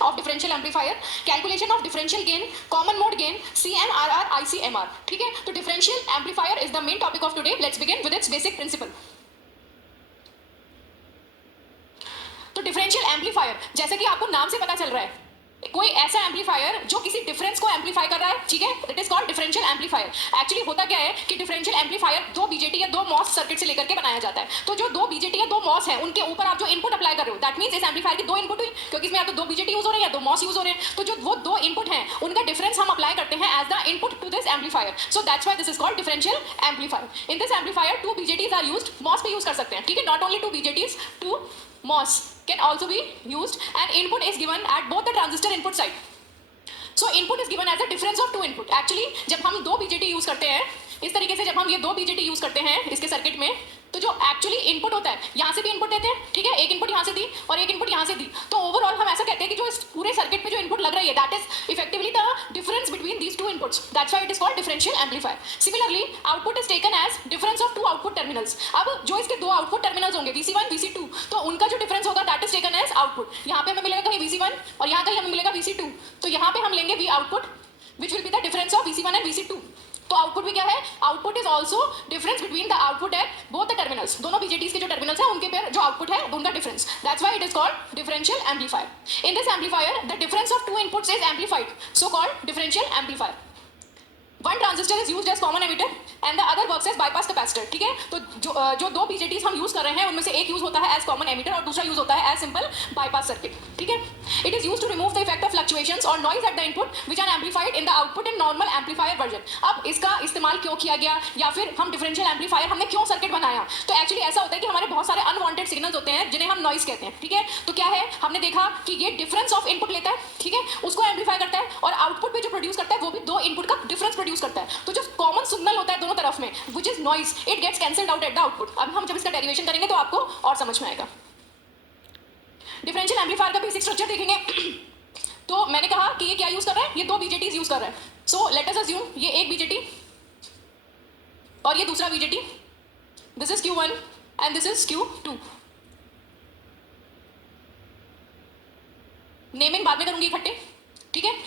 of differential amplifier, calculation of differential gain, common mode gain, CMRR, ICMR. ठीक है, तो differential amplifier is the main topic of today. Let's begin with its basic principle. तो differential amplifier, जैसे कि आपको नाम से पता चल रहा है, कोई ऐसा एम्पलीफायर जो किसी डिफरेंस को एम्पलीफाई कर रहा है, ठीक है, it is called differential amplifier. Actually होता क्या है कि डिफरेंशियल एम्पलीफायर दो बीजेटी या दो मॉस सर्किट से लेकर के बनाया जाता है. तो जो दो बीजेटी या दो मॉस है उनके ऊपर आप जो इनपुट अप्लाई कर रहे हो, दैट मींस इस एम्पलीफायर की दो इनपुट हुई, क्योंकि इसमें या तो दो बीजेटी यूज हो रहे हैं या दो मॉस यूज हो रहे हैं. तो जो वो दो इनपुट हैं उनका डिफरेंस हम अप्लाई करते हैं as the input to this amplifier. So that's why this is called differential amplifier. In this amplifier two BJTs are used, MOS भी यूज कर सकते हैं, ठीक है, not only two BJTs, two MOS can also be used and input is given at both the transistor input side. So input is given as a difference of two input. Actually जब हम दो BJT use करते हैं इस तरीके से, जब हम ये दो BJT यूज करते हैं इसके सर्किट में, तो जो एक्चुअली इनपुट होता है, यहाँ से भी इनपुट देते हैं, ठीक है, एक इनपुट यहाँ से दी और एक इनपुट यहाँ से दी, तो ओवरऑल हम ऐसा कहते हैं कि जो इस पूरे सर्किट पे जो इनपुट लग रही है that is effectively the difference between these two inputs. That's why it is called differential amplifier. Similarly output is taken as difference of two output terminals. अब जो इसके दो आउटपुट टर्मिनल्स होंगे VC1 VC2, तो उनका जो डिफरेंस होगा that is taken as output. यहाँ पे हमें मिलेगा कहीं VC1 और यहाँ कहीं हमें मिलेगा VC2, तो यहाँ पे हम लेंगे V output which will be the difference of VC1 and VC2. तो आउटपुट भी क्या है, output is also difference between the output at both the terminals. दोनों बीजेटीज के जो टर्मिनल्स हैं उनके पर जो आउटपुट है उनका difference. That's why it is called differential amplifier. In this amplifier the difference of two inputs is amplified, so called differential amplifier. One transistor is used as common emitter and the other works as bypass capacitor. ठीक है, तो जो दो बीजेटीज हम use कर रहे हैं उनमें से एक यूज होता है एज कॉमन एमिटर और दूसरा यूज होता है एज सिंपल बाईपास सर्किट. ठीक है, it is used to remove the effect of fluctuations और noise at the input which are amplified in the output in normal amplifier version. अब इसका इस्तेमाल क्यों किया गया, या फिर हम डिफरेंशियल एम्पलीफायर हमने क्यों सर्किट बनाया, तो एक्चुअली ऐसा होता है कि हमारे बहुत सारे अनवांटेड सिग्नल्स होते हैं जिन्हें हम नॉइज कहते हैं. ठीक है, तो क्या है, हमने देखा कि ये डिफरेंस ऑफ इनपुट लेता है, ठीक है, उसको एम्पलीफाई करता है और आउटपुट पे जो प्रोड्यूस करता है वो भी दो इनपुट का डिफरेंस प्रोड्यूस करता है. तो जो कॉमन सिग्नल होता है दोनों तरफ में which is noise, it gets cancelled out at the output. अब हम जब इसका डेरिवेशन करेंगे तो आपको और समझ में आएगा. डिफरेंशियल एम्पलीफायर का बेसिक स्ट्रक्चर देखेंगे. तो मैंने कहा कि ये क्या यूज कर रहा है, ये दो बीजेटीज यूज कर रहा है. सो लेट अस अज्यूम ये एक बीजेटी और ये दूसरा BJT. This is Q1 and this is Q2. Naming बाद में करूंगी इकट्ठे. ठीक है,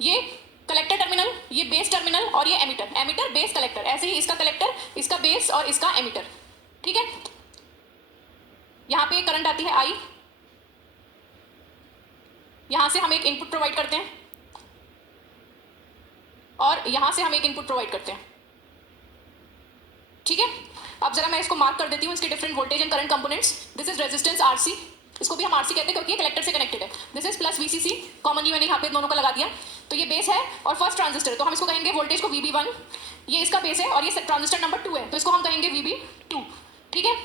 ये कलेक्टर टर्मिनल, ये बेस टर्मिनल और ये एमिटर. एमिटर बेस कलेक्टर, ऐसे ही इसका कलेक्टर, इसका बेस और इसका एमिटर. ठीक है, यहां पे करंट आती है I, यहां से हम एक इनपुट प्रोवाइड करते हैं और यहां से हम एक इनपुट प्रोवाइड करते हैं. ठीक है, अब जरा मैं इसको मार्क कर देती हूँ इसके different voltage and current components. This is resistance RC, इसको भी हम RC कहते हैं क्योंकि ये कलेक्टर से कनेक्टेड है. This is plus VCC, commonly मैंने यहाँ पे दोनों का लगा दिया. तो ये बेस है और फर्स्ट ट्रांजिस्टर, तो हम इसको कहेंगे वोल्टेज को VB1. ये इसका बेस है और ये ट्रांजिस्टर नंबर 2 है, तो इसको हम कहेंगे VB2. ठीक है,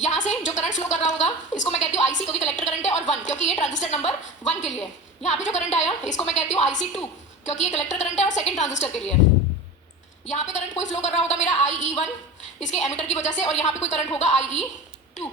यहाँ से जो करंट फ्लो कर रहा होगा इसको मैं कहती हूँ IC क्योंकि कलेक्टर करंट है, और 1 क्योंकि ये ट्रांजिस्टर नंबर 1 के लिए है. यहाँ पे जो करंट आया इसको मैं कहती हूँ IC2 क्योंकि ये कलेक्टर करंट है और सेकंड ट्रांजिस्टर के लिए है. यहाँ पे करंट कोई फ्लो कर रहा होगा मेरा IE1 इसके एमिटर की वजह से, और यहाँ पे कोई करंट होगा IE2.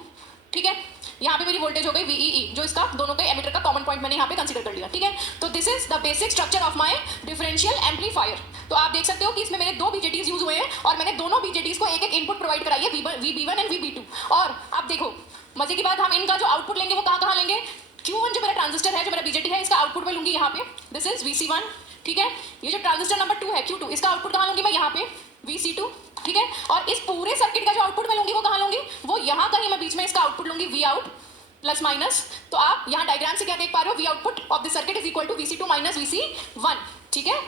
ठीक है, यहाँ पे मेरी वोल्टेज हो गई VEE जो इसका दोनों के एमिटर का कॉमन पॉइंट मैंने यहाँ पे कंसीडर कर लिया. ठीक है, तो this is the basic structure of my differential amplifier. तो आप देख सकते हो कि इसमें मेरे दो बीजेटीज यूज हुए हैं और मैंने दोनों बीजेटीज को एक एक इनपुट प्रोवाइड कराई है, VB1 एंड VB2. और आप देखो मजे की बात, हम इनका जो आउटपुट लेंगे वो कहाँ लेंगे, Q1 जो मेरा ट्रांजिस्टर है, जो मेरा बीजेटी है, इसका आउटपुट मैं लूंगी यहाँ पे. This is VC1. ठीक है, ये जो ट्रांजिस्टर नंबर 2 है Q2, इसका आउटपुट कहाँ लूंगी मैं यहाँ पे VC2. ठीक है, और इस पूरे सर्किट का जो आउटपुट मैं लूंगी वो कहाँ लूंगी, वो यहाँ कहीं मैं बीच में इसका आउटपुट लूंगी V आउट प्लस माइनस. तो आप यहाँ डायग्राम से क्या देख पा रहे हो, V output of the circuit is equal to VC2 minus VC1. ठीक है,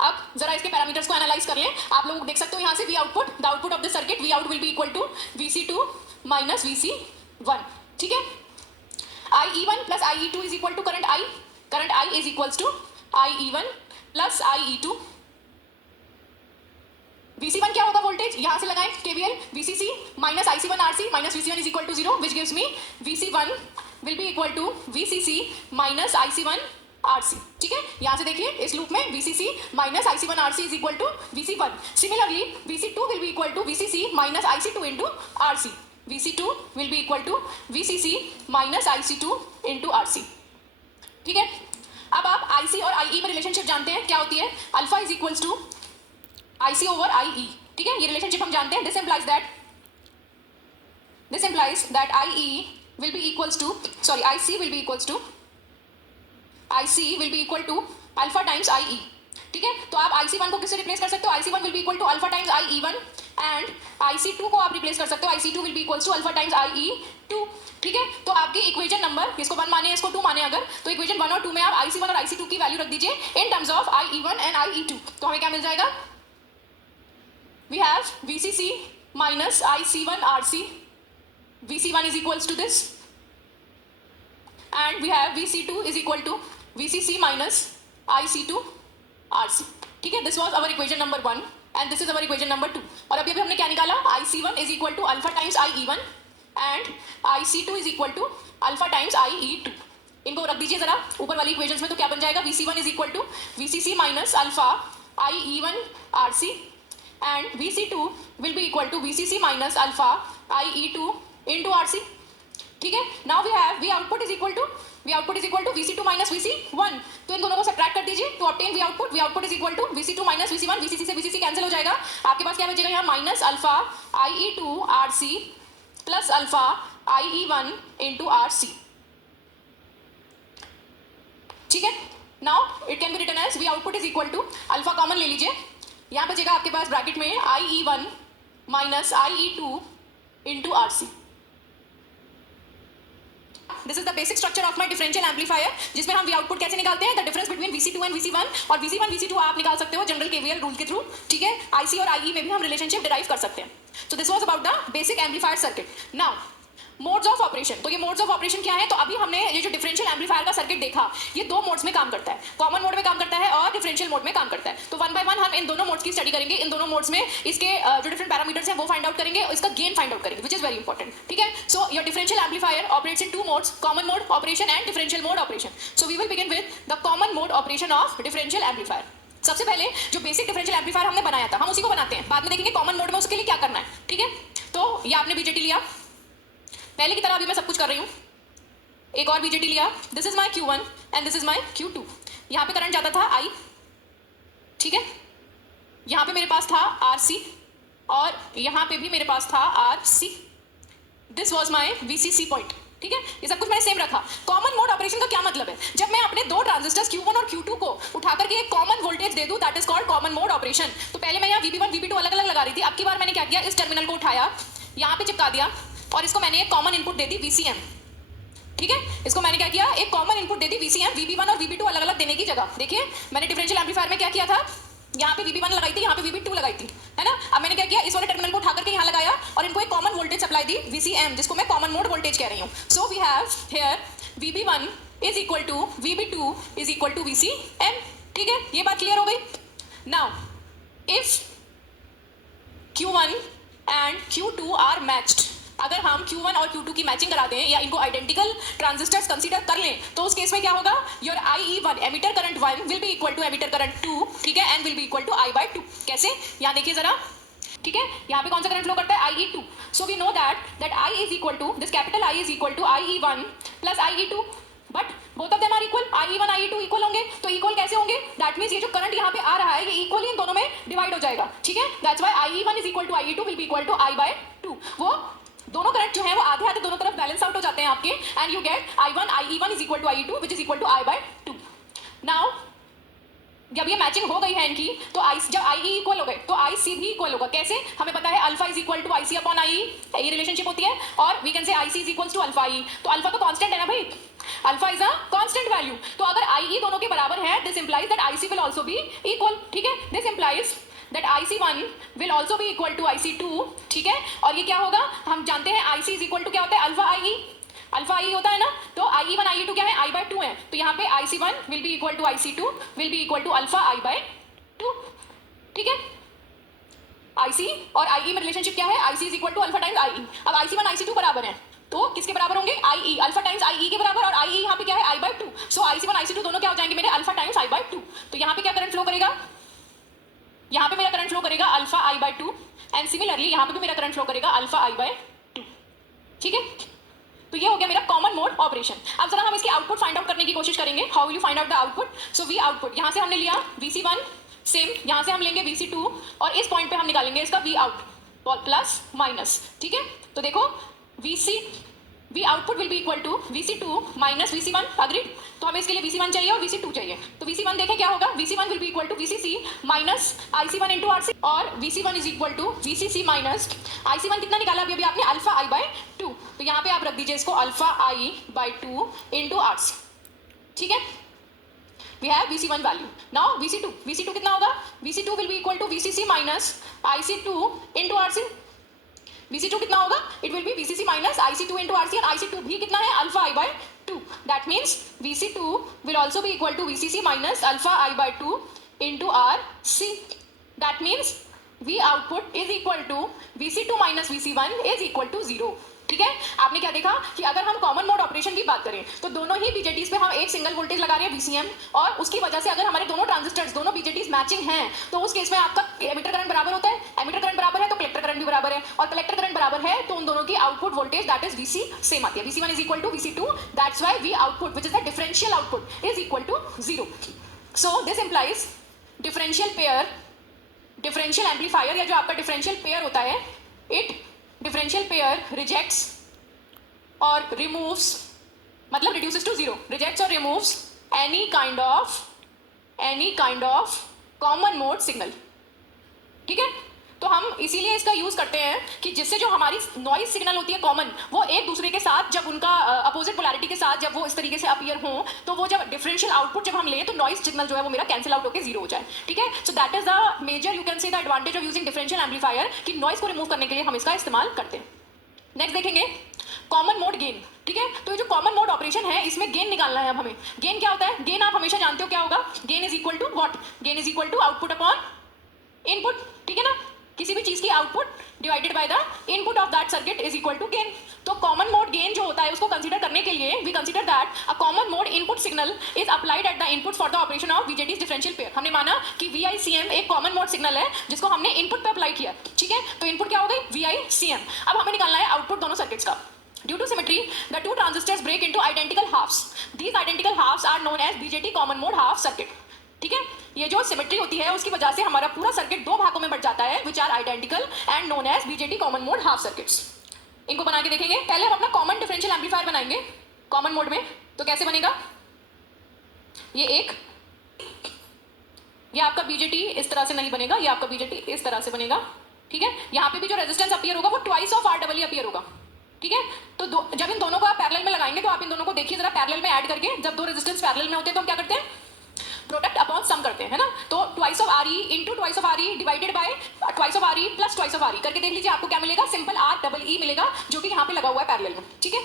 अब जरा इसके पैरामीटर्स को एनालाइज कर लें. आप लोग देख सकते हो यहाँ से V output, the output of the circuit V out will be equal to VC2 minus VC1. ठीक है, IE1 plus IE2 is equal to current I. Current I is equals to IE1 plus IE2. VC1 क्या होगा voltage, यहाँ से लगाएं KVL, VCC minus IC1 RC minus VC1 is equal to 0 which gives me VC1 will be equal to VCC minus IC1 RC. ठीक है, यहाँ से देखिए इस लूप में VCC minus IC1 RC is equal to VC1. Similarly VC2 will be equal to VCC minus IC2 into RC. VC2 will be equal to VCC minus IC2 into RC. ठीक है, अब आप IC और IE में relationship जानते हैं क्या होती है, alpha is equals to IC over IE. ठीक है, ये रिलेशनशिप हम जानते हैं. This implies that IE will be equals to, sorry, IC will be equals to, IC will be equal to alpha times IE. ठीक है, तो आप IC1 को किससे रिप्लेस कर सकते हो? IC1 will be equal to alpha times IE1 and IC2 को आप रिप्लेस कर सकते हो, IC2 will be equals to alpha times IE2. ठीक है, तो आपकी इक्वेशन नंबर, इसको 1 माने इसको 2 माने, अगर तो इक्वेशन 1 और 2 में आप IC1 और IC2 की वैल्यू रख दीजिए in terms of IE1 and IE2. तो हमें क्या मिल जाएगा? We have VCC minus IC1 RC. VC1 is equals to this and we have VC2 is equal to VCC minus IC2 RC. ठीक है, this was our equation number 1 and this is our equation number 2. और अभी हमने क्या निकाला? IC1 is equal to alpha times IE1 and IC2 is equal to alpha times IE2. इनको रख दीजिए जरा ऊपर वाली इक्वेशंस में, तो क्या बन जाएगा? VC1 is equal to VCC minus alpha IE1 RC and VC2 will be equal to VCC minus alpha IE2 into RC. ठीक है, now we have V output is equal to VC2 minus VC1. तो इन दोनों को subtract कर दीजिए to obtain V output is equal to VC2 minus VC1. VCC से VCC cancel हो जाएगा, आपके पास क्या बचेगा यहाँ? Minus alpha IE2 RC plus alpha IE1 into RC. ठीक है, now it can be written as V output is equal to alpha common ले लीजिए, यहाँ बचेगा आपके पास ब्रैकेट में IE1 minus IE2 into RC. This is the basic structure of my differential amplifier, जिसमें हम V आउटपुट कैसे निकालते हैं? The difference between VC2 and VC1. और VC1 VC2 आप निकाल सकते हो जनरल KVL रूल के थ्रू. ठीक है, IC और IE में भी हम रिलेशनशिप डिराइव कर सकते हैं. So this was about the basic amplifier circuit. Now modes of operation. तो ये मोड्स ऑफ ऑपरेशन क्या है? तो अभी हमने ये जो डिफरेंशियल एम्पलीफायर का सर्किट देखा, ये दो मोड्स में काम करता है, कॉमन मोड में काम करता है और डिफरेंशियल मोड में काम करता है. तो वन बाय वन हम इन दोनों मोड्स की स्टडी करेंगे. इन दोनों मोड्स में इसके जो डिफरेंट पैरामीटर्स हैं वो फाइंड आउट करेंगे और इसका गेन फाइंड आउट करेंगे, विच इज वेरी इंपॉर्टेंट. ठीक है, so your differential amplifier operates in two modes, common mode operation and differential mode operation. So we will begin with the common mode operation of differential amplifier. सबसे पहले जो basic differential amplifier हमने बनाया था, हम उसी को बनाते हैं, बाद में देखेंगे कॉमन मोड में उसके लिए क्या करना है. ठीक है, तो ये आपने BJT लिया, पहले की तरह अभी मैं सब कुछ कर रही हूँ. एक और BJT लिया, this is my Q1 and this is my Q2. यहाँ पे करंट जाता था I. ठीक है, यहाँ पे मेरे पास था RC और यहाँ पे भी मेरे पास था RC. This was my VCC point. ठीक है, ये सब कुछ मैंने सेम रखा. कॉमन मोड ऑपरेशन का क्या मतलब है? जब मैं अपने दो ट्रांजिस्टर्स Q1 और Q2 को उठा करके एक कॉमन वोल्टेज दे दूं, that is called common mode operation. तो पहले मैं यहाँ VB1 VB2 अलग अलग लगा रही थी. अब की बार मैंने क्या किया? इस टर्मिनल को उठाया, यहाँ पे चिपका दिया और इसको मैंने एक कॉमन इनपुट दे दी VCM. ठीक है, इसको मैंने क्या किया? एक कॉमन इनपुट दे दी VCM, VB1 और VB2 अलग अलग देने की जगह. देखिए मैंने डिफरेंशियल एम्पलीफायर में क्या किया था? यहाँ पे VB1 लगाई थी, यहाँ पे VB2 लगाई थी, है ना. अब मैंने क्या किया? इस वाले टर्मिनल को उठा करके यहाँ लगाया और इनको एक कॉमन वोल्टेज सप्लाई दी VCM, जिसको मैं कॉमन मोड वोल्टेज कह रही हूँ. So we have here VB1 is equal to VB2 is equal to VCM. ठीक है, ये बात क्लियर हो गई. Now if Q1 and Q2 are matched, अगर हम Q1 और Q2 की मैचिंग करा दें या इनको आइडेंटिकल ट्रांजिस्टर्स कंसीडर कर लें, तो उस केस में क्या होगा? Your IE1 emitter current 1 will be equal to emitter current 2. ठीक है, and will be equal to I/2. कैसे? यहाँ देखिए जरा. ठीक है, यहाँ पे कौन सा करंट फ्लो करता है? IE2. So we know that I is equal to, this capital I is equal to IE1 plus IE2. But both of them are equal. IE1 IE2 equal होंगे. तो इक्वल कैसे होंगे? दैट मीन्स ये जो current यहाँ पे आ रहा है ये इक्वली इन दोनों में डिवाइड हो जाएगा. ठीक है, that's why IE1 is equal to IE2 will be equal to I/2. वो दोनों करंट जो है वो आधे आधे दोनों तरफ बैलेंस आउट हो जाते हैं आपके, and you get I1 IE1 is equal to IE2 which is equal to I/2. Now जब ये मैचिंग हो गई है इनकी, तो जब IE इक्वल हो गए तो IC भी इक्वल होगा. कैसे? हमें पता है alpha is equal to IC upon IE, ये रिलेशनशिप होती है. और we can say IC is equal to alpha IE. तो अल्फा तो कांस्टेंट है ना भाई, alpha is a constant value. तो अगर IE दोनों के बराबर है, this implies that IC will also be equal. ठीक है, this implies that IC1 will also be equal to IC2. ठीक है, और ये क्या होगा? हम जानते हैं IC इज इक्वल टू क्या होता है? Alpha IE. अल्फा IE होता है ना, तो IE1 IE2 क्या है? I/2 है. तो यहाँ पे IC1 will be equal to IC2 will be equal to alpha I/2. ठीक है, IC और IE में रिलेशनशिप क्या है? IC is equal to alpha times IE. अब IC1 IC2 बराबर है, तो किसके बराबर होंगे? IE, अल्फा टाइम्स IE के बराबर. और IE यहाँ पे क्या है? I/2. सो IC1 IC2 दोनों क्या हो जाएंगे मेरे? Alpha times I/2. तो यहाँ पे क्या करंट फ्लो करेगा? यहाँ पे मेरा करंट फ्लो करेगा अल्फा I/2 एंड सिमिलरली यहाँ पे भी मेरा करंट फ्लो करेगा अल्फा I/2. ठीक है, तो ये हो गया मेरा कॉमन मोड ऑपरेशन. अब जरा हम इसकी आउटपुट फाइंड आउट करने की कोशिश करेंगे. How will you find out the output? So V output यहाँ से हमने लिया VC1, सेम यहाँ से हम लेंगे VC2 और इस पॉइंट पे हम निकालेंगे इसका V आउट प्लस माइनस. ठीक है, तो देखो VC we output will be equal to VC2 minus VC1, agreed. तो हमें इसके लिए VC1 चाहिए और VC2 चाहिए। तो VC1 देखें क्या होगा, VC1 will be equal to VCC minus IC1 into RC, और VC1 is equal to VCC minus IC1 कितना निकाला अभी आपने, अल्फा आई बाई 2। तो यहाँ पे आप रख दीजिए इसको alpha I by 2 into RC, ठीक है। We have VC1 value. Now VC2, VC2 कितना होगा, VC2 will be equal to VCC minus IC2 into RC। VC2 कितना होगा, it will be VCC minus IC2 into RC, और IC2 भी कितना है, alpha I by 2। That means VC2 will also be equal to VCC minus alpha I by 2 into RC। That means V output is equal to VC2 minus VC1 is equal to 0। ठीक है, आपने क्या देखा कि अगर हम common mode operation की बात करें तो दोनों ही बीजेटीज पे हम एक सिंगल वोल्टेज लगा रहे हैं VCM, और उसकी वजह से अगर हमारे दोनों ट्रांजिस्टर्स दोनों बीजेटीज मैचिंग हैं तो उस केस में आपका एमिटर करंट बराबर होता है। एमिटर करंट बराबर है तो कलेक्टर करंट भी बराबर है, और कलेक्टर करंट बराबर है तो उन दोनों की output voltage that is VC same आती है। VC1 is equal to VC2, that's why V output which is the differential output is equal to 0। So this implies differential pair, differential amplifier या जो आपका डिफरेंशियल पेयर होता है, it differential pair rejects और removes, मतलब reduces to 0, rejects और removes any kind of common mode signal। ठीक है, तो हम इसीलिए इसका यूज करते हैं कि जिससे जो हमारी नॉइज सिग्नल होती है कॉमन, वो एक दूसरे के साथ जब उनका अपोजिट पोलैरिटी के साथ जब वो इस तरीके से अपीयर हो, तो वो जब डिफरेंशियल आउटपुट जब हम लें तो नॉइज सिग्नल जो है वो मेरा कैंसिल आउट होकर 0 हो जाए। ठीक है, so that is the major, you can say the advantage of using differential amplifier, कि नॉइज को रिमूव करने के लिए हम इसका इस्तेमाल करते हैं। नेक्स्ट देखेंगे कॉमन मोड गेन। ठीक है, तो ये जो कॉमन मोड ऑपरेशन है इसमें गेन निकालना है। अब हमें गेन क्या होता है, गेन आप हमेशा जानते हो क्या होगा, gain is equal to what, gain is equal to output upon input. ठीक है ना, किसी भी चीज की output divided by the input of that circuit is equal to gain. तो कॉमन मोड गेन जो होता है उसको कंसीडर करने के लिए we consider that a common mode input signal is applied at the input for the operation of BJTs differential pair. हमने माना कि VICM एक कॉमन मोड सिग्नल है जिसको हमने इनपुट पे अप्लाई किया। ठीक है, तो इनपुट क्या हो गई, VICM। अब हमें निकालना है आउटपुट दोनों सर्किट्स का। Due to symmetry, the two transistors break into identical halves. These identical halves are known as BJT common mode half circuit. ठीक है, ये जो सिमेट्री होती है उसकी वजह से हमारा पूरा सर्किट दो भागों में बढ़ जाता है, which are identical and known as BJT common mode half circuits। इनको बना के देखेंगे। पहले हम अपना कॉमन डिफरेंशियल एम्पलीफायर बनाएंगे कॉमन मोड में। तो कैसे बनेगा, ये एक, ये आपका BJT इस तरह से नहीं बनेगा, ये आपका BJT इस तरह से बनेगा। ठीक है, यहाँ पे भी जो रेजिस्टेंस अपीयर होगा वो ट्वाइस ऑफ REE अपीयर होगा। ठीक है, तो जब इन दोनों को आप पैरेलल में लगाएंगे तो आप इन दोनों को देखिए जरा पैरेलल में ऐड करके, जब दो रेजिस्टेंस पैरेलल में होते हैं तो हम क्या करते हैं, प्रोडक्ट अपॉन सम करते हैं, है ना। तो twice of RE into twice of RE divided by twice of RE plus twice of RE करके देख लीजिए, आपको क्या मिलेगा, सिंपल REE मिलेगा, जो कि यहाँ पे लगा हुआ है पैरेलल में। ठीक है,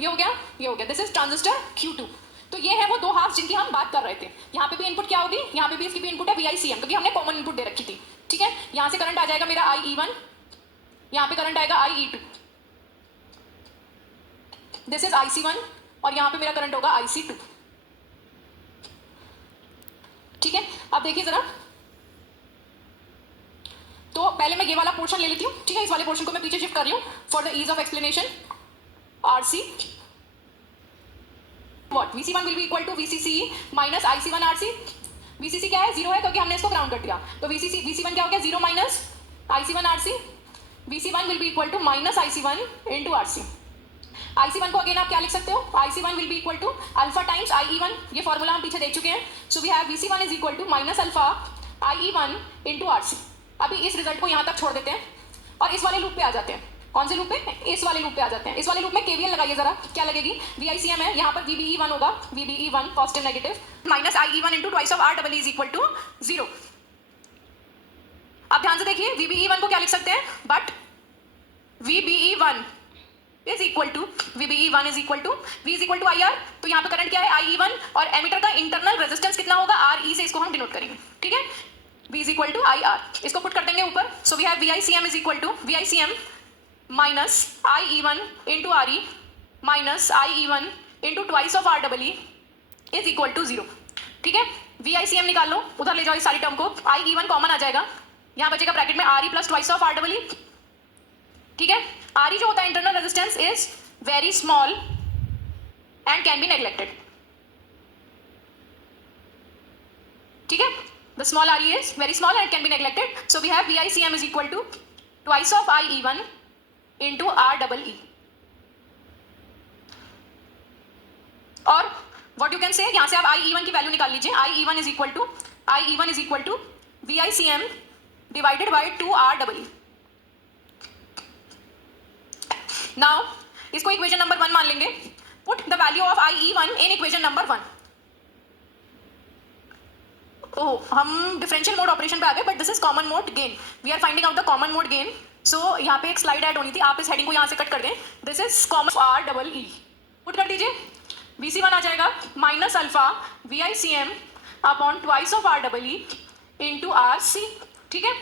ये हो गया, ये हो गया, दिस इज ट्रांजिस्टर Q2। तो ये है वो दो हाफ जिनकी हम बात कर रहे थे। यहाँ पे भी इनपुट क्या होगी, यहाँ पे भी इसकी भी इनपुट है VICM, क्योंकि हमने कॉमन इनपुट दे रखी थी। ठीक है, यहाँ से करंट आ जाएगा मेरा IE1, यहाँ पे करंट आएगा IE2, दिस इज IC1, और यहाँ पे मेरा करंट होगा IC2। ठीक है, अब देखिए जरा, तो पहले मैं ये वाला पोर्शन ले लेती हूँ। ठीक है, इस वाले पोर्शन को मैं पीछे शिफ्ट कर रही हूँ for the ease of explanation. RC what, VC1 will be equal to VCC minus IC1 RC। VCC क्या है, 0 है क्योंकि हमने इसको ग्राउंड कर दिया, तो VC1 क्या हो गया, 0 minus IC1 RC। VC1 will be equal to minus IC1 into RC। IC1 को अगेन आप क्या लिख सकते हो, IC1 will be equal to alpha times IE1, ये फॉर्मूला हम पीछे देख चुके हैं। So we have VC1 is equal to minus alpha IE1 into RC। अभी इस रिजल्ट को यहाँ तक छोड़ देते हैं और इस वाले लूप पे आ जाते हैं। कौन से लूप पे, इस वाले लूप पे आ जाते हैं। इस वाले लूप में KVL लगाइए जरा, क्या लगेगी, VICM है, यहाँ पर VBE1 होगा, VBE1 positive negative, minus IE1 into twice of REE is equal to 0। अब ध्यान से देखिए, VBE1 को क्या लिख सकते हैं, but VBE1 is equal to VBE1 is equal to V is equal to IR। तो यहाँ पे करंट क्या है, IE1, और एमीटर का इंटरनल रेजिस्टेंस कितना होगा, RE से इसको हम डिनोट करेंगे। ठीक है, V is equal to IR, इसको पुट कर देंगे ऊपर। So we have VICM is equal to VICM minus IE1 into RE minus IE1 into twice of REE is equal to 0। ठीक है, VICM निकाल लो, उधर ले जाओ इस सारी टर्म को, IE1 कॉमन आ जाएगा, यहाँ बचेगा ब्रैकेट में RE plus twice of REE। ठीक है, RE जो होता है internal resistance is very small and can be neglected. ठीक है, the small RE is very small and can be neglected. So we have VICM is equal to twice of IE1 into REE। और what you can say, यहाँ से आप IE1 की value निकाल लीजिए. IE1 is equal to VICM divided by 2REE. Now इसको equation number 1 मान लेंगे. Put the value of IE1 in equation number 1. हम डिफरेंशियल मोड ऑपरेशन पे आ गए, but this is common mode gain. We are finding out the common mode gain. So यहाँ पे एक स्लाइड ऐड होनी थी, आप इस हेडिंग को यहाँ से कट कर दें. This is common REE. Put कर दीजिए. VC1 आ जाएगा minus alpha VICM upon twice of REE into RC. ठीक है,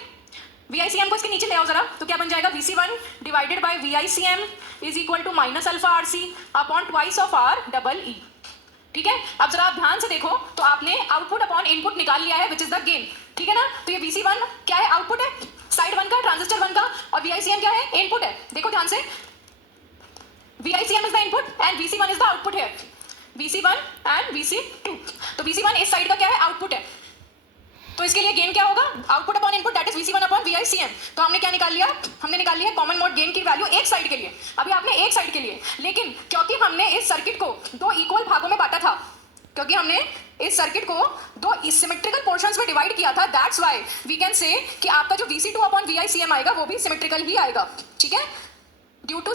VICM को इसके नीचे ले आओ जरा, तो क्या बन जाएगा, VC1 divided by VICM is equal to minus alpha RC upon twice of REE. ठीक है, अब जरा आप ध्यान से देखो तो आपने आउटपुट अपॉन इनपुट निकाल लिया है, विच इज द गेन. ठीक है ना, तो ये VC1 क्या है, आउटपुट है साइड 1 का, ट्रांजिस्टर 1 का, और VICM क्या है, इनपुट है. देखो ध्यान से, VICM is the input and VC1 is the output है. VC1 and VC2. तो VC1 इस साइड का क्या है, आउटपुट है. तो इसके लिए गेन क्या होगा, output upon input, that is VC1 upon VICM. तो हमने क्या निकाल लिया, हमने निकाल लिया कॉमन मोड गेन की वैल्यू एक साइड के लिए. अभी आपने एक साइड के लिए, लेकिन क्योंकि हमने इस सर्किट को दो इक्वल भागों में बांटा था, क्योंकि हमने इस सर्किट को दो सिमेट्रिकल पोर्शंस में डिवाइड किया था, दैट्स व्हाई वी कैन से कि आपका जो VC2 अपॉन VICM आएगा वो भी सिमेट्रिकल ही आएगा. ठीक है, ड्यू टू